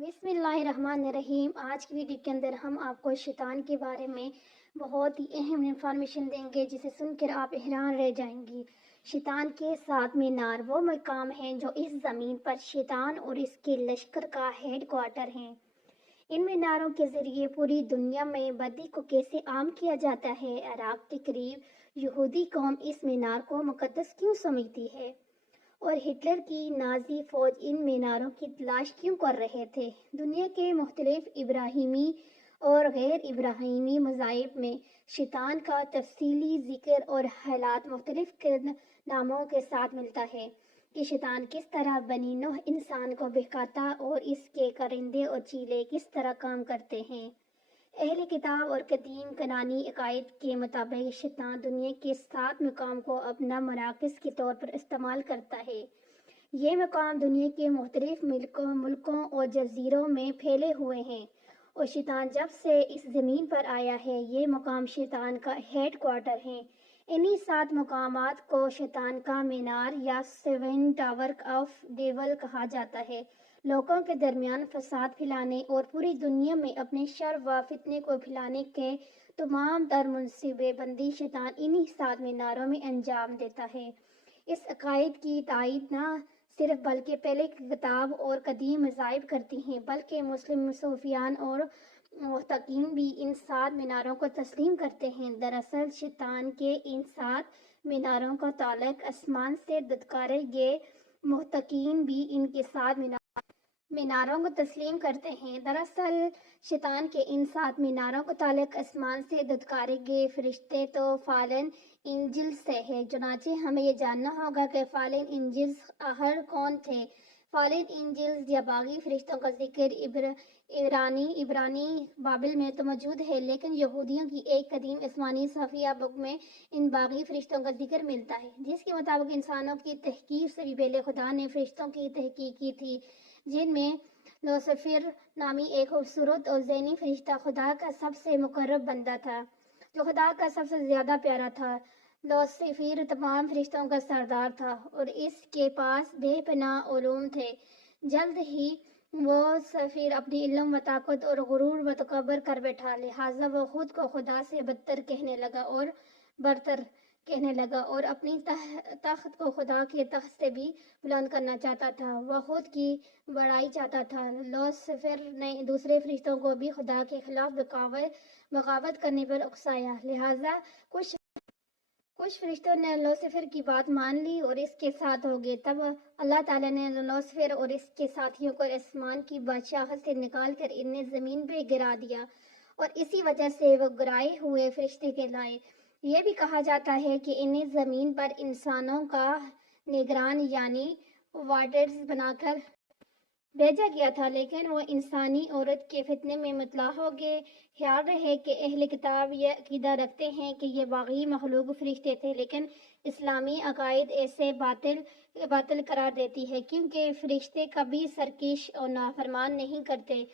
بسم اللہ الرحمن الرحیم۔ آج کی ویڈیو کے اندر ہم آپ کو شیطان کے بارے میں بہت ہی اہم انفارمیشن دیں گے جسے سن کر آپ حیران رہ جائیں گی۔ شیطان کے 7 مینار وہ مقام ہیں جو اس زمین پر شیطان اور اس کے لشکر کا ہیڈ کوارٹر ہیں۔ ان میناروں کے ذریعے پوری دنیا میں بدی کو کیسے عام کیا جاتا ہے؟ عراق کے قریب یہودی قوم اس مینار کو مقدس کیوں سمجھتی ہے؟ اور ہٹلر کی نازی فوج ان میناروں کی تلاش کیوں کر رہے تھے؟ دنیا کے مختلف ابراہیمی اور غیر ابراہیمی مذاہب میں شیطان کا تفصیلی ذکر اور حالات مختلف ناموں کے ساتھ ملتا ہے کہ شیطان کس طرح بنی نوع انسان کو بہکاتا اور اس کے کرندے اور چیلے کس طرح کام کرتے ہیں۔ اہل کتاب اور قدیم کنانی عقائد کے مطابق شیطان دنیا کے 7 مقام کو اپنا مراکز کے طور پر استعمال کرتا ہے۔ یہ مقام دنیا کے مختلف ملکوں اور جزیروں میں پھیلے ہوئے ہیں اور شیطان جب سے اس زمین پر آیا ہے یہ مقام شیطان کا ہیڈ کوارٹر ہیں۔ انہی 7 مقامات کو شیطان کا مینار یا 7 ٹاور آف ڈیول کہا جاتا ہے۔ لوگوں کے درمیان فساد پھیلانے اور پوری دنیا میں اپنے شر و فتنے کو پھیلانے کے تمام تر منصوبے بندی شیطان انہی 7 میناروں میں انجام دیتا ہے۔ اس عقائد کی تائید نہ صرف بلکہ پہلے کتاب اور قدیم مذاہب کرتی ہیں بلکہ مسلم صوفیان اور محققین بھی ان 7 میناروں کو تسلیم کرتے ہیں۔ دراصل شیطان کے ان 7 میناروں کا تعلق آسمان سے دھتکارے گئے محققین بھی ان کے 7 میناروں کو تسلیم کرتے ہیں۔ دراصل شیطان کے ان 7 میناروں کا تعلق آسمان سے دھتکارے گئے فرشتے تو فالن اینجلز سے ہے۔ چنانچہ ہمیں یہ جاننا ہوگا کہ فالن اینجلز آخر کون تھے۔ فالن اینجلز یا باغی فرشتوں کا ذکر عبرانی بائبل میں تو موجود ہے لیکن یہودیوں کی ایک قدیم آسمانی صحیفہ بک میں ان باغی فرشتوں کا ذکر ملتا ہے جس کے مطابق انسانوں کی تحقیق سے بھی پہلے خدا نے فرشتوں کی تحقیق کی تھی جن میں لوسیفر نامی ایک خوبصورت اور ذہنی فرشتہ خدا کا سب سے مقرب بندہ تھا جو خدا کا سب سے زیادہ پیارا تھا۔ لوسیفر تمام فرشتوں کا سردار تھا اور اس کے پاس بے پناہ علوم تھے۔ جلد ہی وہ سفیر اپنی علم و طاقت اور غرور و تکبر کر بیٹھا، لہٰذا وہ خود کو خدا سے بدتر کہنے لگا اور برتر کہنے لگا اور اپنی تخت کو خدا کے تخت سے بھی بلند کرنا چاہتا تھا۔ وہ خود کی بڑائی چاہتا تھا۔ لوسیفر نے دوسرے فرشتوں کو بھی خدا کے خلاف بغاوت کرنے پر اکسایا، لہٰذا کچھ فرشتوں نے لوسیفر کی بات مان لی اور اس کے ساتھ ہو گئے۔ تب اللہ تعالیٰ نے لوسیفر اور اس کے ساتھیوں کو آسمان کی بادشاہت سے نکال کر انہیں زمین پہ گرا دیا اور اسی وجہ سے وہ گرائے ہوئے فرشتے کہلائے۔ یہ بھی کہا جاتا ہے کہ انہیں زمین پر انسانوں کا نگران یعنی وارڈرز بنا کر بھیجا گیا تھا لیکن وہ انسانی عورت کے فتنے میں مبتلا ہو گئے۔ خیال رہے کہ اہل کتاب یہ عقیدہ رکھتے ہیں کہ یہ باغی مخلوق فرشتے تھے لیکن اسلامی عقائد اسے باطل قرار دیتی ہے کیونکہ فرشتے کبھی سرکش اور نافرمان نہیں کرتے۔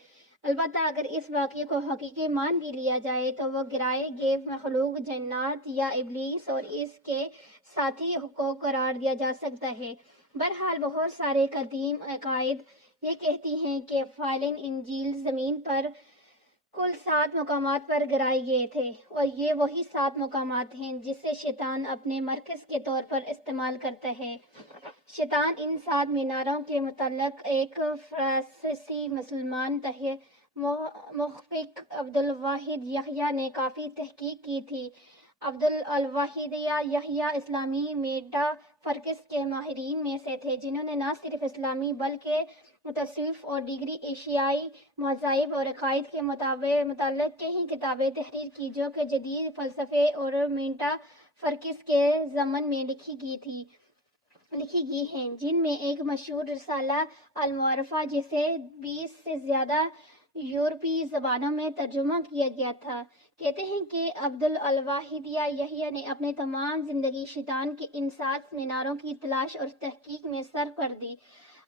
البتہ اگر اس واقعے کو حقیقی مان بھی لیا جائے تو وہ گرائے گئے مخلوق جنات یا ابلیس اور اس کے ساتھی کو قرار دیا جا سکتا ہے۔ بہرحال بہت سارے قدیم عقائد یہ کہتی ہیں کہ فالن اینجلز زمین پر کل 7 مقامات پر گرائے گئے تھے اور یہ وہی 7 مقامات ہیں جسے شیطان اپنے مرکز کے طور پر استعمال کرتا ہے۔ شیطان ان 7 میناروں کے متعلق ایک فرانسیسی مسلمان محقق عبدالواحد یحییٰ نے کافی تحقیق کی تھی۔ عبدالواحد یحییٰ اسلامی میٹا فزکس کے ماہرین میں سے تھے جنہوں نے نہ صرف اسلامی بلکہ تصوف اور دیگر ایشیائی مذاہب اور عقائد کے متعلق کئی کتابیں تحریر کی جو کہ جدید فلسفے اور میٹا فزکس کے ضمن میں لکھی گئی ہیں، جن میں ایک مشہور رسالہ المعارفہ جسے 20 سے زیادہ یورپی زبانوں میں ترجمہ کیا گیا تھا۔ کہتے ہیں کہ عبدالواحد یحییٰ نے اپنی تمام زندگی شیطان کے ان 7 میناروں کی تلاش اور تحقیق میں صرف کر دی۔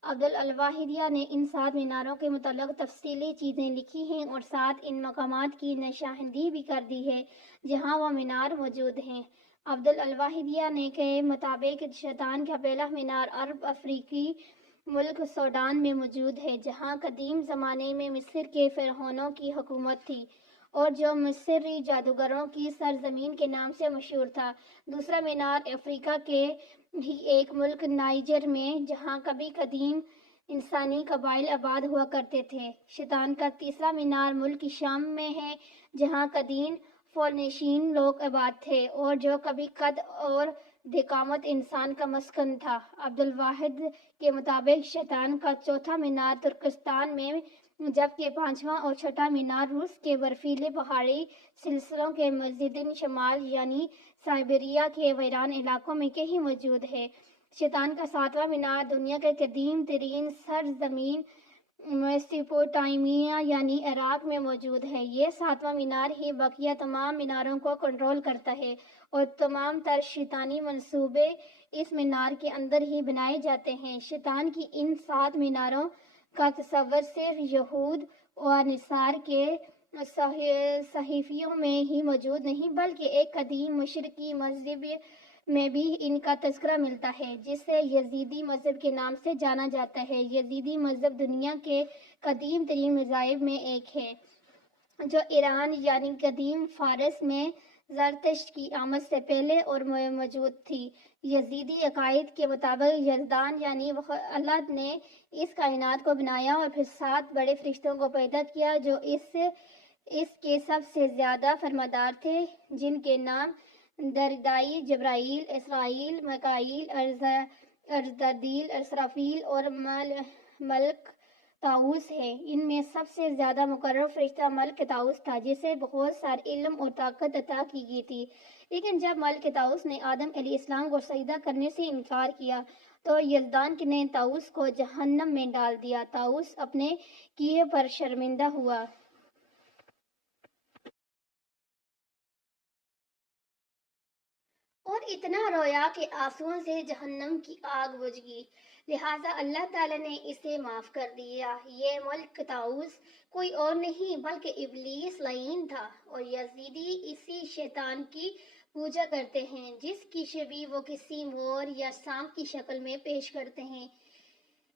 عبدالواحد نے ان 7 میناروں کے متعلق تفصیلی چیزیں لکھی ہیں اور ساتھ ان مقامات کی نشاندہی بھی کر دی ہے جہاں وہ مینار موجود ہیں۔ عبدالواحد نے کے مطابق شیطان کا پہلا مینار عرب افریقی ملک سوڈان میں موجود ہے، جہاں قدیم زمانے میں مصر کے فرعونوں کی حکومت تھی اور جو مصری جادوگروں کی سرزمین کے نام سے مشہور تھا۔ دوسرا مینار افریقہ کے ہی ایک ملک نائجر میں، جہاں کبھی قدیم انسانی قبائل آباد ہوا کرتے تھے۔ شیطان کا تیسرا مینار ملک شام میں ہے، جہاں قدیم فونیشین لوگ آباد تھے اور جو کبھی قد اور دکامت انسان کا مسکن تھا۔ عبدالواحد کے مطابق شیطان کا چوتھا مینار ترکستان میں، جبکہ پانچواں اور چھٹا مینار روس کے برفیلے پہاڑی سلسلوں کے مزید شمال یعنی سائبیریا کے ویران علاقوں میں کہیں موجود ہے۔ شیطان کا ساتواں مینار دنیا کے قدیم ترین سرزمین میسوپوٹامیہ یعنی عراق میں موجود ہے۔ یہ ساتواں مینار ہی بقیہ تمام میناروں کو کنٹرول کرتا ہے اور تمام تر شیطانی منصوبے اس مینار کے اندر ہی بنائے جاتے ہیں۔ شیطان کی ان 7 میناروں کا تصور صرف یہود و نصارہ کے صحیفوں میں ہی موجود نہیں، بلکہ ایک قدیم مشرقی مذہب میں بھی ان کا تذکرہ ملتا ہے، جسے یزیدی مذہب کے نام سے جانا جاتا ہے۔ یزیدی مذہب دنیا کے قدیم ترین مذاہب میں ایک ہے، جو ایران یعنی قدیم فارس میں زرتشت کی آمد سے پہلے اور موجود تھی۔ یزیدی عقائد کے مطابق یزدان یعنی اللہ نے اس کائنات کو بنایا اور پھر 7 بڑے فرشتوں کو پیدا کیا جو اس کے سب سے زیادہ فرمانبردار تھے، جن کے نام دردائی، جبرائیل، اسرائیل، میکائیل، ارزدادیل، اسرافیل اور ملک طاؤس ہے۔ ان میں سب سے زیادہ مقرر فرشتہ ملک طاؤس تھا، جسے بہت سارے علم اور طاقت عطا کی گئی تھی۔ لیکن جب ملک طاؤس نے آدم علیہ السلام کو سجدہ کرنے سے انکار کیا تو یزدان نے طاؤس کو جہنم میں ڈال دیا۔ طاؤس اپنے کیے پر شرمندہ ہوا اور اتنا رویا کہ آنسوؤں سے جہنم کی آگ بجھ گئی، لہٰذا اللہ تعالیٰ نے اسے معاف کر دیا۔ یہ ملک طاؤس کوئی اور نہیں بلکہ ابلیس لعین تھا، اور یزیدی اسی شیطان کی پوجا کرتے ہیں، جس کی شبیہ وہ کسی مور یا سانپ کی شکل میں پیش کرتے ہیں۔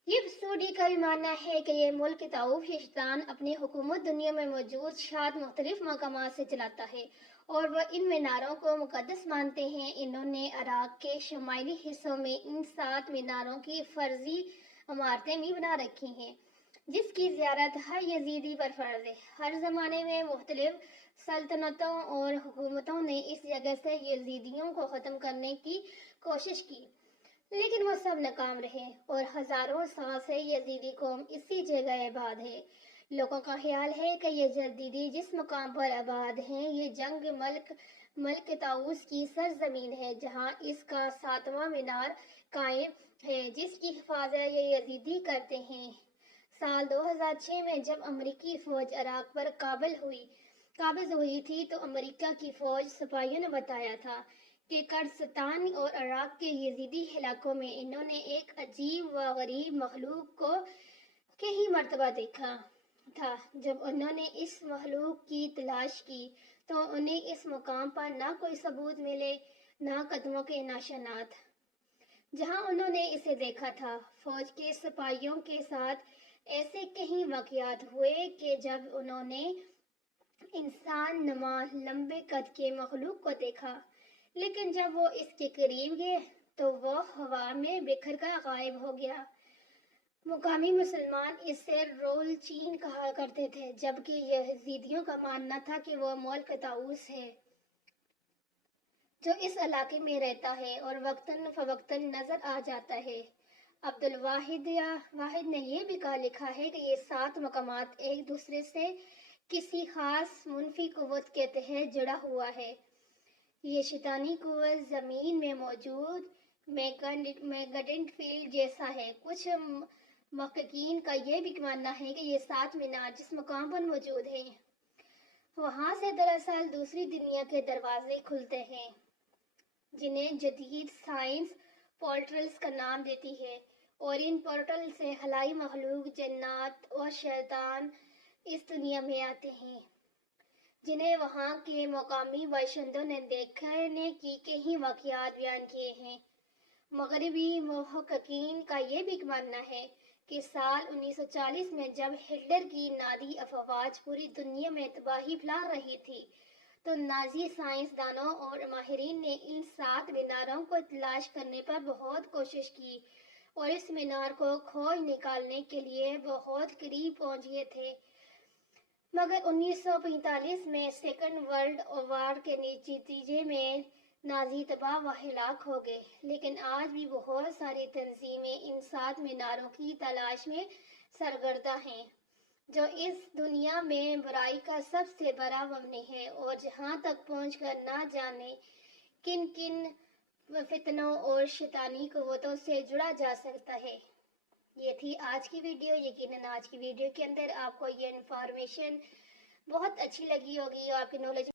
یہ سوڈی کا بھی ماننا ہے کہ یہ ملک طاؤس یا شیطان اپنی حکومت دنیا میں موجود 7 مختلف مقامات سے چلاتا ہے اور وہ ان میناروں کو مقدس مانتے ہیں۔ انہوں نے عراق کے شمالی حصوں میں ان 7 میناروں کی فرضی عمارتیں بھی بنا رکھی ہیں، جس کی زیارت ہر یزیدی پر فرض ہے۔ ہر زمانے میں مختلف سلطنتوں اور حکومتوں نے اس جگہ سے یزیدیوں کو ختم کرنے کی کوشش کی، لیکن وہ سب ناکام رہے اور ہزاروں سال سے یزیدی قوم اسی جگہ آباد ہے۔ لوگوں کا خیال ہے کہ یہ یزیدی جس مقام پر آباد ہیں، یہ جنگ ملک طاؤس کی سرزمین ہے، جہاں اس کا 7واں مینار قائم ہے، جس کی حفاظت یہ یزیدی کرتے ہیں۔ سال 2006 میں جب امریکی فوج عراق پر قابض ہوئی تھی تو امریکہ کی فوج سپاہیوں نے بتایا تھا کہ کردستان اور عراق کے یزیدی علاقوں میں انہوں نے ایک عجیب و غریب مخلوق کو کئی مرتبہ دیکھا تھا۔ جب انہوں نے اس مخلوق کی تلاش کی تو انہیں اس مقام پر نہ کوئی ثبوت ملے، نہ قدموں کے نشانات۔ جہاں انہوں نے اسے دیکھا تھا، فوج کے سپاہیوں کے ساتھ ایسے کئی واقعات ہوئے کہ جب انہوں نے انسان نما لمبے قد کے مخلوق کو دیکھا، لیکن جب وہ اس کے قریب گئے تو وہ ہوا میں بکھر کر غائب ہو گیا۔ مقامی مسلمان اسے رول چین کہا کرتے تھے، جبکہ یزیدیوں کا ماننا تھا کہ وہ ملک طاؤس ہے جو اس علاقے میں رہتا ہے اور وقتاً فوقتاً نظر آ جاتا ہے۔ عبدالواحد نے یہ بھی لکھا ہے کہ یہ 7 مقامات ایک دوسرے سے کسی خاص منفی قوت کے تحت جڑا ہوا ہے۔ یہ شیطانی قوت زمین میں موجود میگنیٹک فیلڈ جیسا ہے۔ کچھ محققین کا یہ بھی ماننا ہے کہ یہ 7 مینار جس مقام پر موجود ہیں، وہاں سے دراصل دوسری دنیا کے دروازے کھلتے ہیں، جنہیں جدید سائنس پورٹلز کا نام دیتی ہے، اور ان پورٹل سے خلائی مخلوق، جنات اور شیطان اس دنیا میں آتے ہیں، جنہیں وہاں کے مقامی باشندوں نے دیکھنے کی کئی واقعات بیان کیے ہیں۔ مغربی محققین کا یہ بھی ماننا ہے کہ سال 1940 میں جب ہٹلر کی نازی افواج پوری دنیا میں تباہی پھیلا رہی تھی تو نازی سائنسدانوں اور ماہرین نے ان 7 میناروں کو تلاش کرنے پر بہت کوشش کی اور اس مینار کو کھوج نکالنے کے لیے بہت قریب پہنچ گئے تھے، مگر 1945 میں سیکنڈ ورلڈ وار کے نتیجے میں نازی تباہ و ہلاک ہو گئے، لیکن آج بھی بہت ساری تنظیمیں ان 7 میناروں کی تلاش میں سرگرداں ہیں، جو اس دنیا میں برائی کا سب سے بڑا مبنی ہے اور جہاں تک پہنچ کر نہ جانے کن کن فتنوں اور شیطانی قوتوں سے جڑا جا سکتا ہے۔ یہ تھی آج کی ویڈیو۔ یقیناً آج کی ویڈیو کے اندر آپ کو یہ انفارمیشن بہت اچھی لگی ہوگی اور آپ کی نالج